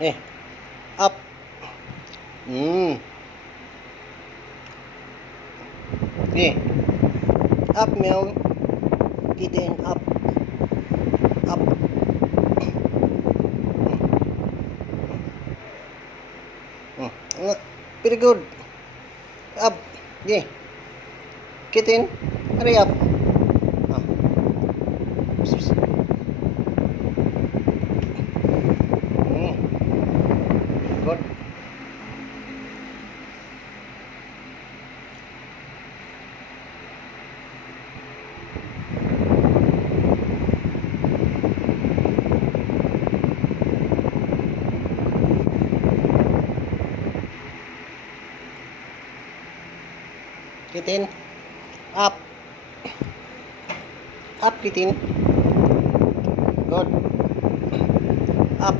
Eh, up. Eh, up meow. Kitten up. Up. Very good. Up. Yeah. Kitten, hurry up. Ah. Good. Kitten, up. Up, kitten. Good. Up.